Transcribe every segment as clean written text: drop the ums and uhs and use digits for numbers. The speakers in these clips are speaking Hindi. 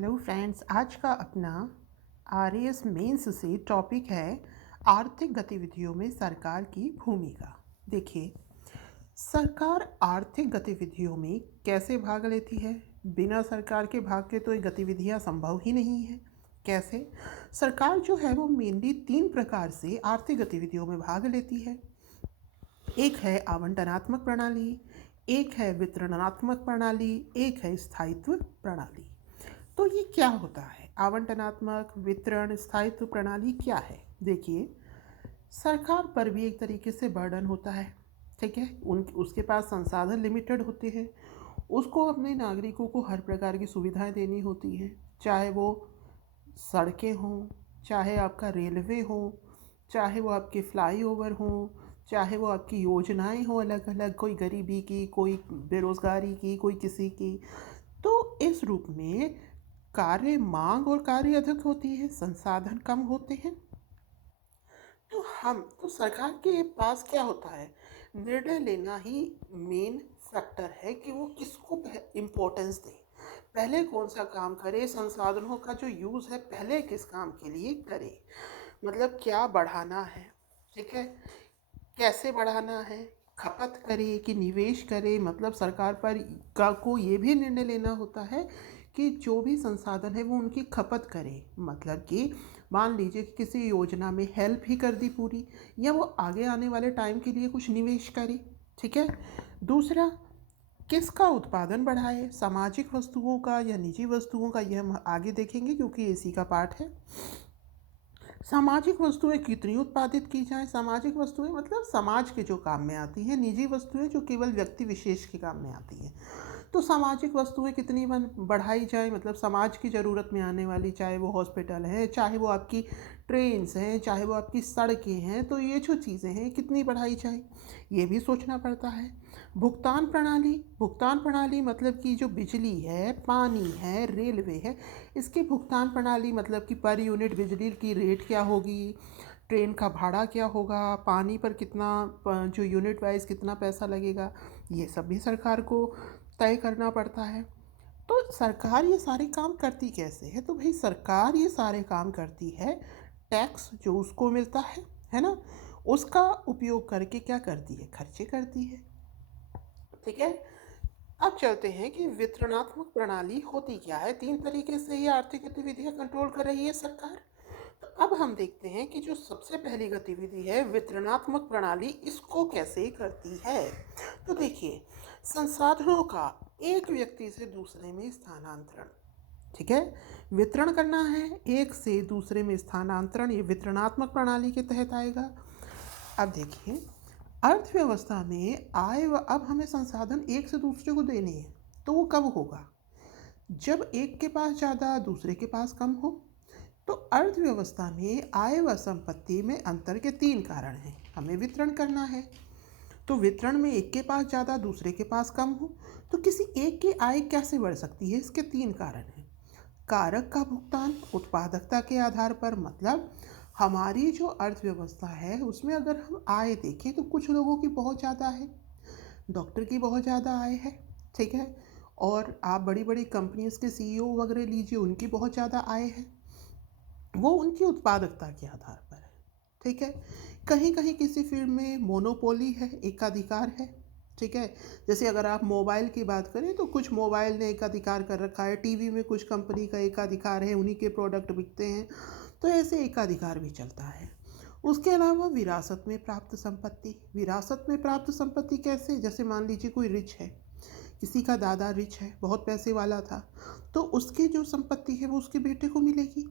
हेलो फ्रेंड्स, आज का अपना आरएएस मेंस से टॉपिक है आर्थिक गतिविधियों में सरकार की भूमिका। देखिए, सरकार आर्थिक गतिविधियों में कैसे भाग लेती है। बिना सरकार के भाग के तो ये गतिविधियां संभव ही नहीं है। कैसे? सरकार जो है वो मेनली 3 प्रकार से आर्थिक गतिविधियों में भाग लेती है। एक है आवंटनात्मक प्रणाली, एक है वितरणात्मक प्रणाली, एक है स्थायित्व प्रणाली। तो ये क्या होता है? आवंटनात्मक, वितरण, स्थायित्व प्रणाली क्या है? देखिए, सरकार पर भी एक तरीके से बर्डन होता है। ठीक है, उसके पास संसाधन लिमिटेड होते हैं। उसको अपने नागरिकों को हर प्रकार की सुविधाएं देनी होती हैं, चाहे वो सड़कें हों, चाहे आपका रेलवे हो, चाहे वो आपके फ्लाईओवर हों, चाहे वो आपकी योजनाएं हों अलग अलग, कोई गरीबी की, कोई बेरोज़गारी की, कोई किसी की। तो इस रूप में कार्य मांग और कार्य अधिक होती है, संसाधन कम होते हैं। तो सरकार के पास क्या होता है, निर्णय लेना ही मेन फैक्टर है कि वो किसको इम्पोर्टेंस दे, पहले कौन सा काम करे, संसाधनों का जो यूज़ है पहले किस काम के लिए करे, मतलब क्या बढ़ाना है। ठीक है, कैसे बढ़ाना है, खपत करे कि निवेश करे। मतलब सरकार पर को ये भी निर्णय लेना होता है कि जो भी संसाधन है वो उनकी खपत करे। मतलब कि मान लीजिए कि किसी योजना में हेल्प ही कर दी पूरी, या वो आगे आने वाले टाइम के लिए कुछ निवेश करे। ठीक है, दूसरा, किसका उत्पादन बढ़ाए, सामाजिक वस्तुओं का या निजी वस्तुओं का, ये हम आगे देखेंगे क्योंकि इसी का पार्ट है। सामाजिक वस्तुएं कितनी उत्पादित की जाए, सामाजिक वस्तुएं मतलब समाज के जो काम में आती हैं, निजी वस्तुएं जो केवल व्यक्ति विशेष के काम में आती हैं। तो सामाजिक वस्तुएं कितनी बढ़ाई जाए, मतलब समाज की ज़रूरत में आने वाली, चाहे वो हॉस्पिटल है, चाहे वो आपकी ट्रेन्स हैं, चाहे वो आपकी सड़कें हैं, तो ये जो चीज़ें हैं कितनी बढ़ाई जाए, ये भी सोचना पड़ता है। भुगतान प्रणाली मतलब कि जो बिजली है, पानी है, रेलवे है, इसकी भुगतान प्रणाली मतलब कि पर यूनिट बिजली की रेट क्या होगी, ट्रेन का भाड़ा क्या होगा, पानी पर कितना, जो यूनिट वाइज कितना पैसा लगेगा, ये सब भी सरकार को तय करना पड़ता है। तो सरकार ये सारे काम करती कैसे है? तो भाई सरकार ये सारे काम करती है, टैक्स जो उसको मिलता है ना, उसका उपयोग करके क्या करती है, खर्चे करती है। ठीक है, अब चलते हैं कि वितरणात्मक प्रणाली होती क्या है। 3 तरीके से ये आर्थिक गतिविधियां कंट्रोल कर रही है सरकार। तो अब हम देखते हैं कि जो सबसे पहली गतिविधि है वितरणात्मक प्रणाली, इसको कैसे करती है। तो देखिए, संसाधनों का एक व्यक्ति से दूसरे में स्थानांतरण। ठीक है, वितरण करना है, एक से दूसरे में स्थानांतरण, ये वितरणात्मक प्रणाली के तहत आएगा। अब देखिए, अर्थव्यवस्था में आय व अब हमें संसाधन एक से दूसरे को देने हैं, तो वो कब होगा, जब एक के पास ज़्यादा दूसरे के पास कम हो। तो अर्थव्यवस्था में आय व संपत्ति में अंतर के 3 कारण हैं, हमें वितरण करना है। तो वितरण में एक के पास ज़्यादा दूसरे के पास कम हो, तो किसी एक की आय कैसे बढ़ सकती है, इसके 3 कारण हैं। कारक का भुगतान उत्पादकता के आधार पर, मतलब हमारी जो अर्थव्यवस्था है उसमें अगर हम आय देखें तो कुछ लोगों की बहुत ज़्यादा है, डॉक्टर की बहुत ज़्यादा आय है। ठीक है, और आप बड़ी बड़ी कंपनीज के सीईओ वगैरह लीजिए, उनकी बहुत ज़्यादा आय है, वो उनकी उत्पादकता के आधार पर है। ठीक है, कहीं कहीं किसी फील्ड में मोनोपोली है, एकाधिकार है। ठीक है, जैसे अगर आप मोबाइल की बात करें तो कुछ मोबाइल ने एकाधिकार कर रखा है, टीवी में कुछ कंपनी का एकाधिकार है, उन्हीं के प्रोडक्ट बिकते हैं, तो ऐसे एकाधिकार भी चलता है। उसके अलावा विरासत में प्राप्त संपत्ति, विरासत में प्राप्त संपत्ति कैसे, जैसे मान लीजिए कोई रिच है, किसी का दादा रिच है, बहुत पैसे वाला था, तो उसकी जो संपत्ति है वो उसके बेटे को मिलेगी,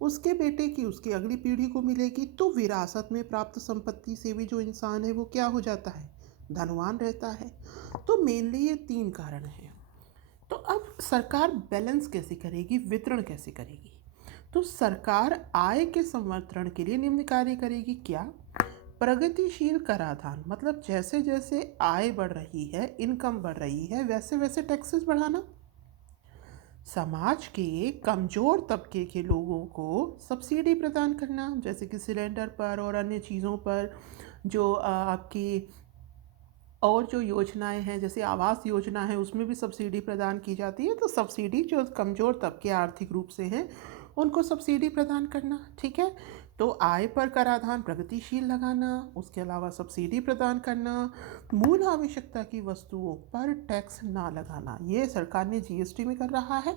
उसके बेटे की उसकी अगली पीढ़ी को मिलेगी। तो विरासत में प्राप्त संपत्ति से भी जो इंसान है वो क्या हो जाता है, धनवान रहता है। तो मेनली ये 3 कारण हैं। तो अब सरकार बैलेंस कैसे करेगी, वितरण कैसे करेगी। तो सरकार आय के संवर्धन के लिए निम्न कार्य करेगी। क्या? प्रगतिशील कराधान, मतलब जैसे जैसे आय बढ़ रही है, इनकम बढ़ रही है, वैसे वैसे टैक्सेस बढ़ाना। समाज के कमज़ोर तबके के लोगों को सब्सिडी प्रदान करना, जैसे कि सिलेंडर पर और अन्य चीज़ों पर, जो आपकी और जो योजनाएं हैं जैसे आवास योजना है उसमें भी सब्सिडी प्रदान की जाती है। तो सब्सिडी जो कमज़ोर तबके आर्थिक रूप से हैं उनको सब्सिडी प्रदान करना, ठीक है। तो आय पर कराधान प्रगतिशील लगाना, उसके अलावा सब्सिडी प्रदान करना, मूल आवश्यकता की वस्तुओं पर टैक्स ना लगाना, ये सरकार ने जीएसटी में कर रहा है।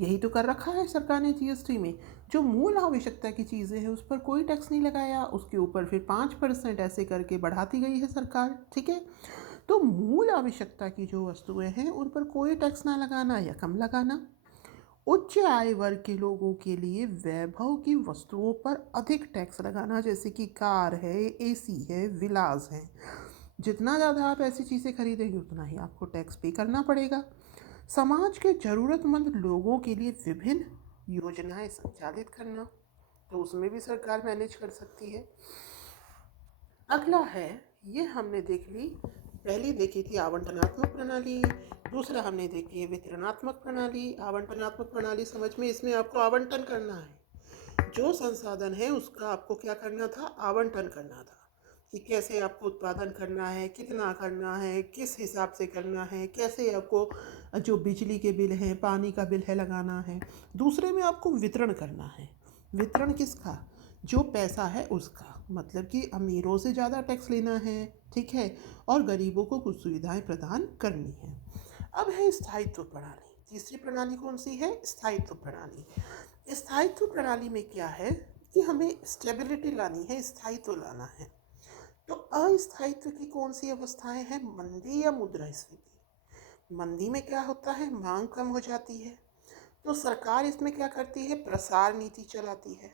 यही तो कर रखा है सरकार ने जीएसटी में। जो मूल आवश्यकता की चीज़ें हैं उस पर कोई टैक्स नहीं लगाया, उसके ऊपर फिर 5% ऐसे करके बढ़ाती गई है सरकार, ठीक है। तो मूल आवश्यकता की जो वस्तुएं हैं उन पर कोई टैक्स ना लगाना या कम लगाना। उच्च आय वर्ग के लोगों के लिए वैभव की वस्तुओं पर अधिक टैक्स लगाना, जैसे कि कार है, एसी है, विलास है। जितना ज़्यादा आप ऐसी चीज़ें खरीदेंगे उतना ही आपको टैक्स पे करना पड़ेगा। समाज के ज़रूरतमंद लोगों के लिए विभिन्न योजनाएं संचालित करना, तो उसमें भी सरकार मैनेज कर सकती है। अगला है, ये हमने देख ली, पहली देखी थी आवंटनात्मक प्रणाली, दूसरा हमने देखी है वितरणात्मक प्रणाली। आवंटनात्मक प्रणाली समझ में, इसमें आपको आवंटन करना है, जो संसाधन है उसका आपको क्या करना था, आवंटन करना था, कि कैसे आपको उत्पादन करना है, कितना करना है, किस हिसाब से करना है, कैसे आपको जो बिजली के बिल हैं, पानी का बिल है लगाना है। दूसरे में आपको वितरण करना है। वितरण किसका, जो पैसा है उसका, मतलब कि अमीरों से ज़्यादा टैक्स लेना है, ठीक है, और गरीबों को कुछ सुविधाएं प्रदान करनी है। अब है स्थायित्व प्रणाली। तीसरी प्रणाली कौन सी है, स्थायित्व प्रणाली। स्थायित्व प्रणाली में क्या है कि हमें स्टेबिलिटी लानी है, स्थायित्व लाना है। तो अस्थायित्व की कौन सी अवस्थाएं हैं, मंदी या मुद्रास्फीति। मंदी में क्या होता है, मांग कम हो जाती है, तो सरकार इसमें क्या करती है, प्रसार नीति चलाती है।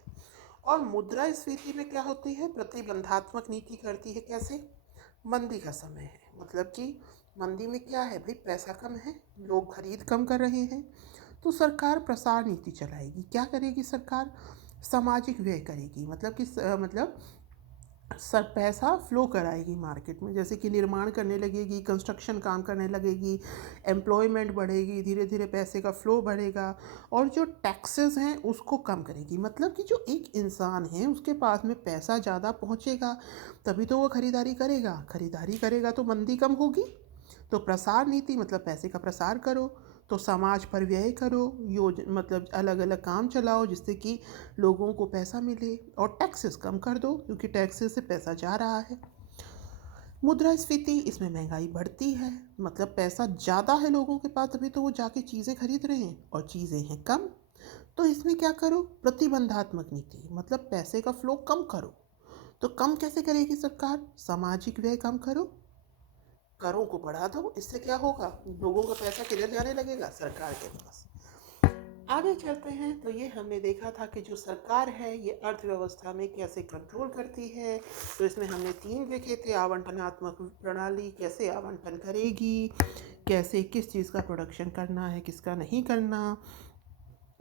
और मुद्रास्फीति में क्या होती है, प्रतिबंधात्मक नीति करती है। कैसे, मंदी का समय है, मतलब कि मंदी में क्या है भाई, पैसा कम है, लोग खरीद कम कर रहे हैं, तो सरकार प्रसार नीति चलाएगी। क्या करेगी सरकार, सामाजिक व्यय करेगी, मतलब कि मतलब सर पैसा फ्लो कराएगी मार्केट में, जैसे कि निर्माण करने लगेगी, कंस्ट्रक्शन काम करने लगेगी, एम्प्लॉयमेंट बढ़ेगी, धीरे धीरे पैसे का फ्लो बढ़ेगा। और जो टैक्सेस हैं उसको कम करेगी, मतलब कि जो एक इंसान है उसके पास में पैसा ज़्यादा पहुंचेगा तभी तो वो खरीदारी करेगा, खरीदारी करेगा तो मंदी कम होगी। तो प्रसार नीति मतलब पैसे का प्रसार करो, तो समाज पर व्यय करो, मतलब अलग अलग काम चलाओ जिससे कि लोगों को पैसा मिले, और टैक्सेस कम कर दो क्योंकि टैक्सेस से पैसा जा रहा है। मुद्रास्फीति, इसमें महंगाई बढ़ती है, मतलब पैसा ज़्यादा है लोगों के पास तभी तो वो जाके चीज़ें खरीद रहे हैं, और चीज़ें हैं कम, तो इसमें क्या करो, प्रतिबंधात्मक नीति, मतलब पैसे का फ्लो कम करो। तो कम कैसे करेगी सरकार, सामाजिक व्यय कम करो, करों को बढ़ा दो, इससे क्या होगा, लोगों का पैसा किधर जाने लगेगा, सरकार के पास। आगे चलते हैं, तो ये हमने देखा था कि जो सरकार है ये अर्थव्यवस्था में कैसे कंट्रोल करती है। तो इसमें हमने 3 देखे थे, आवंटनात्मक प्रणाली कैसे आवंटन करेगी, कैसे किस चीज़ का प्रोडक्शन करना है, किसका नहीं करना,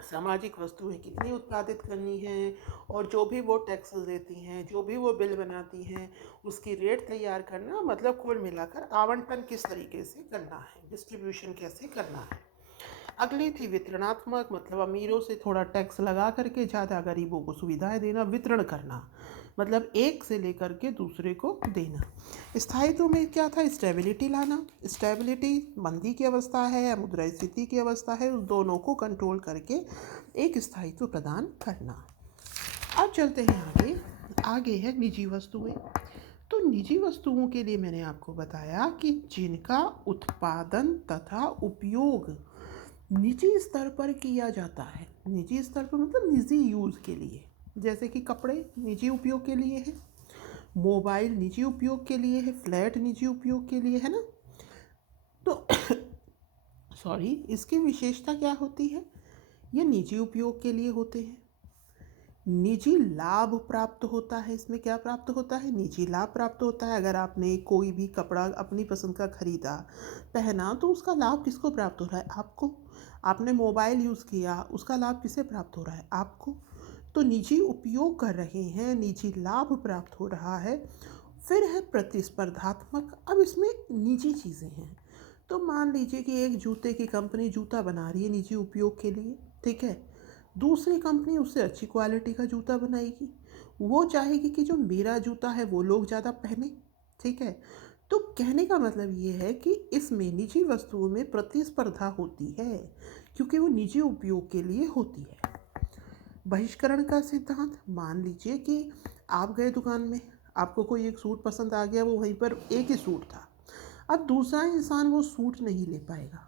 सामाजिक वस्तुएं कितनी उत्पादित करनी है, और जो भी वो टैक्सेस देती हैं, जो भी वो बिल बनाती हैं, उसकी रेट तैयार करना, मतलब कुल मिलाकर आवंटन किस तरीके से करना है, डिस्ट्रीब्यूशन कैसे करना है। अगली थी वितरणात्मक, मतलब अमीरों से थोड़ा टैक्स लगा करके ज़्यादा गरीबों को सुविधाएं देना, वितरण करना, मतलब एक से लेकर के दूसरे को देना। स्थायित्व में क्या था, स्टेबिलिटी लाना। स्टेबिलिटी मंदी की अवस्था है या मुद्रास्फीति की अवस्था है, उस दोनों को कंट्रोल करके एक स्थायित्व प्रदान करना। अब चलते हैं आगे। आगे है निजी वस्तुएं। तो निजी वस्तुओं के लिए मैंने आपको बताया कि जिनका उत्पादन तथा उपयोग निजी स्तर पर किया जाता है। निजी स्तर पर मतलब निजी यूज़ के लिए, जैसे कि कपड़े निजी उपयोग के लिए है, मोबाइल निजी उपयोग के लिए है, फ्लैट निजी उपयोग के लिए है ना। तो सॉरी, इसकी विशेषता क्या होती है, ये निजी उपयोग के लिए होते हैं। निजी लाभ प्राप्त होता है, इसमें क्या प्राप्त होता है, निजी लाभ प्राप्त होता है। अगर आपने कोई भी कपड़ा अपनी पसंद का खरीदा, पहना, तो उसका लाभ किसको प्राप्त हो रहा है, आपको। आपने मोबाइल यूज़ किया, उसका लाभ किसे प्राप्त हो रहा है, आपको। तो निजी उपयोग कर रहे हैं, निजी लाभ प्राप्त हो रहा है। फिर है प्रतिस्पर्धात्मक। अब इसमें निजी चीज़ें हैं, तो मान लीजिए कि एक जूते की कंपनी जूता बना रही है निजी उपयोग के लिए, ठीक है। दूसरी कंपनी उससे अच्छी क्वालिटी का जूता बनाएगी, वो चाहेगी कि जो मेरा जूता है वो लोग ज़्यादा पहने, ठीक है। तो कहने का मतलब ये है कि इसमें निजी वस्तुओं में प्रतिस्पर्धा होती है क्योंकि वो निजी उपयोग के लिए होती है। बहिष्करण का सिद्धांत, मान लीजिए कि आप गए दुकान में, आपको कोई एक सूट पसंद आ गया, वो वहीं पर एक ही सूट था। अब दूसरा इंसान वो सूट नहीं ले पाएगा,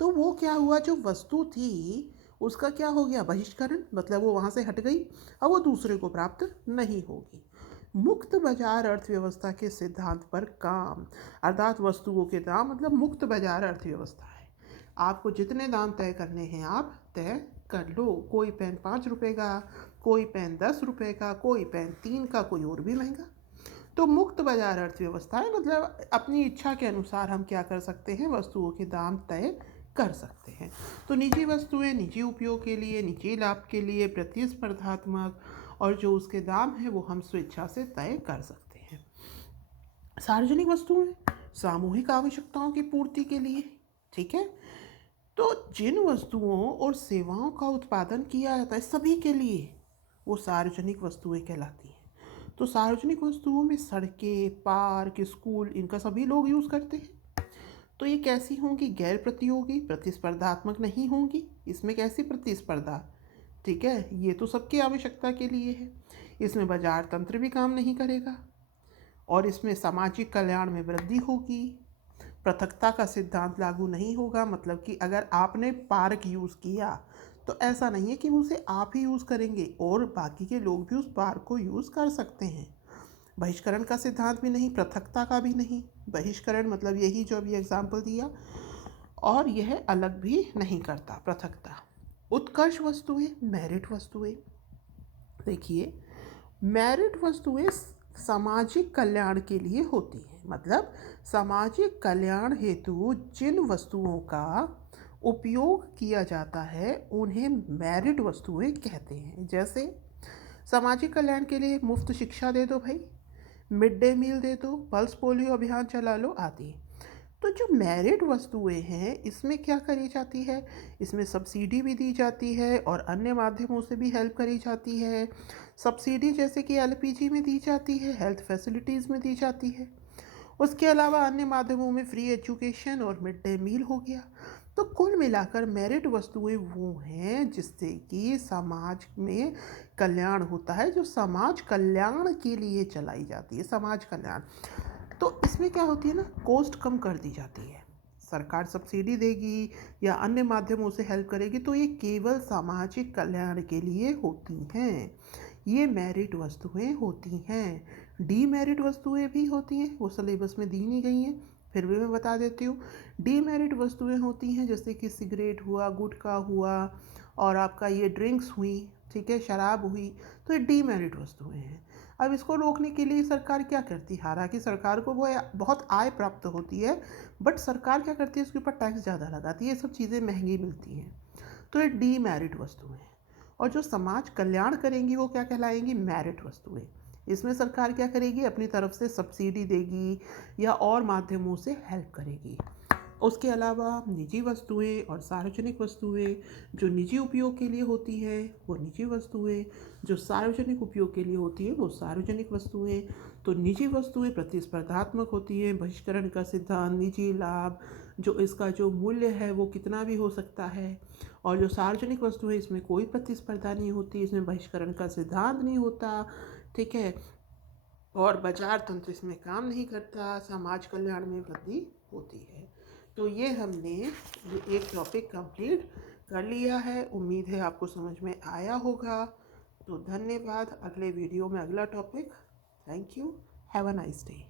तो वो क्या हुआ, जो वस्तु थी उसका क्या हो गया, बहिष्करण, मतलब वो वहाँ से हट गई, अब वो दूसरे को प्राप्त नहीं होगी। मुक्त बाजार अर्थव्यवस्था के सिद्धांत पर काम, अर्थात वस्तुओं के दाम, मतलब मुक्त बाजार अर्थव्यवस्था है। आपको जितने दाम तय करने हैं आप तय कर लो। कोई पेन 5 रुपये का, कोई पेन 10 रुपये का, कोई पेन 3 का, कोई और भी महंगा। तो मुक्त बाजार अर्थव्यवस्था है, मतलब अपनी इच्छा के अनुसार हम क्या कर सकते हैं, वस्तुओं के दाम तय कर सकते हैं। तो निजी वस्तुएं निजी उपयोग के लिए, निजी लाभ के लिए, प्रतिस्पर्धात्मक, और जो उसके दाम है वो हम स्वेच्छा से तय कर सकते हैं। सार्वजनिक वस्तुएं सामूहिक आवश्यकताओं की पूर्ति के लिए, ठीक है। तो जिन वस्तुओं और सेवाओं का उत्पादन किया जाता है सभी के लिए, वो सार्वजनिक वस्तुएं कहलाती हैं। तो सार्वजनिक वस्तुओं में सड़कें, पार्क, स्कूल, इनका सभी लोग यूज़ करते हैं। तो ये कैसी होंगी, गैर प्रतियोगी, प्रतिस्पर्धात्मक नहीं होंगी। इसमें कैसी प्रतिस्पर्धा, ठीक है, ये तो सबकी आवश्यकता के लिए है। इसमें बाजार तंत्र भी काम नहीं करेगा, और इसमें सामाजिक कल्याण में वृद्धि होगी। पृथकता का सिद्धांत लागू नहीं होगा, मतलब कि अगर आपने पार्क यूज़ किया तो ऐसा नहीं है कि उसे आप ही यूज़ करेंगे, और बाकी के लोग भी उस पार्क को यूज़ कर सकते हैं। बहिष्करण का सिद्धांत भी नहीं, पृथकता का भी नहीं। बहिष्करण मतलब यही जो अभी एग्जाम्पल दिया, और यह अलग भी नहीं करता पृथकता। उत्कर्ष वस्तुएं, मेरिट वस्तुएं, देखिए, मेरिट वस्तुएं सामाजिक कल्याण के लिए होती हैं, मतलब सामाजिक कल्याण हेतु जिन वस्तुओं का उपयोग किया जाता है उन्हें मेरिट वस्तुएं कहते हैं। जैसे सामाजिक कल्याण के लिए मुफ्त शिक्षा दे दो भाई, मिड डे मील दे दो, पल्स पोलियो अभियान चला लो आदि। तो जो मेरिट वस्तुएं हैं इसमें क्या करी जाती है, इसमें सब्सिडी भी दी जाती है और अन्य माध्यमों से भी हेल्प करी जाती है। सब्सिडी जैसे कि एलपीजी में दी जाती है, हेल्थ फैसिलिटीज़ में दी जाती है। उसके अलावा अन्य माध्यमों में फ्री एजुकेशन और मिड डे मील हो गया। तो कुल मिलाकर मेरिट वस्तुएं वो हैं जिससे कि समाज में कल्याण होता है, जो समाज कल्याण के लिए चलाई जाती है, समाज कल्याण। तो इसमें क्या होती है ना, कॉस्ट कम कर दी जाती है। सरकार सब्सिडी देगी या अन्य माध्यमों से हेल्प करेगी तो ये केवल सामाजिक कल्याण के लिए होती हैं। ये मेरिट वस्तुएं होती हैं। डीमेरिट वस्तुएं भी होती हैं, वो सिलेबस में दी नहीं गई हैं, फिर भी मैं बता देती हूँ। डीमेरिट वस्तुएं होती हैं जैसे कि सिगरेट हुआ, गुटखा हुआ, और आपका ये ड्रिंक्स हुई, ठीक है, शराब हुई, तो ये डीमेरिट वस्तुएं हैं। अब इसको रोकने के लिए सरकार क्या करती है, हालांकि सरकार को वो बहुत आय प्राप्त होती है, बट सरकार क्या करती है, उसके ऊपर टैक्स ज़्यादा लगाती है, ये सब चीज़ें महंगी मिलती हैं। तो ये डीमेरिट वस्तुएं हैं। और जो समाज कल्याण करेंगी वो क्या कहलाएंगी, मेरिट वस्तुएं। इसमें सरकार क्या करेगी, अपनी तरफ से सब्सिडी देगी या और माध्यमों से हेल्प करेगी। उसके अलावा निजी वस्तुएं और सार्वजनिक वस्तुएं, जो निजी उपयोग के लिए होती है वो निजी वस्तुएं, जो सार्वजनिक उपयोग के लिए होती है वो सार्वजनिक वस्तुएं। तो निजी वस्तुएं प्रतिस्पर्धात्मक होती हैं, बहिष्करण का सिद्धांत, निजी लाभ, जो इसका जो मूल्य है वो कितना भी हो सकता है। और जो सार्वजनिक वस्तुएं, इसमें कोई प्रतिस्पर्धा नहीं होती, इसमें बहिष्करण का सिद्धांत नहीं होता, ठीक है, और बाजार तंत्र इसमें काम नहीं करता, समाज कल्याण में वृद्धि होती है। तो ये हमने ये एक टॉपिक कंप्लीट कर लिया है, उम्मीद है आपको समझ में आया होगा। तो धन्यवाद, अगले वीडियो में अगला topic. Thank you, have a nice day.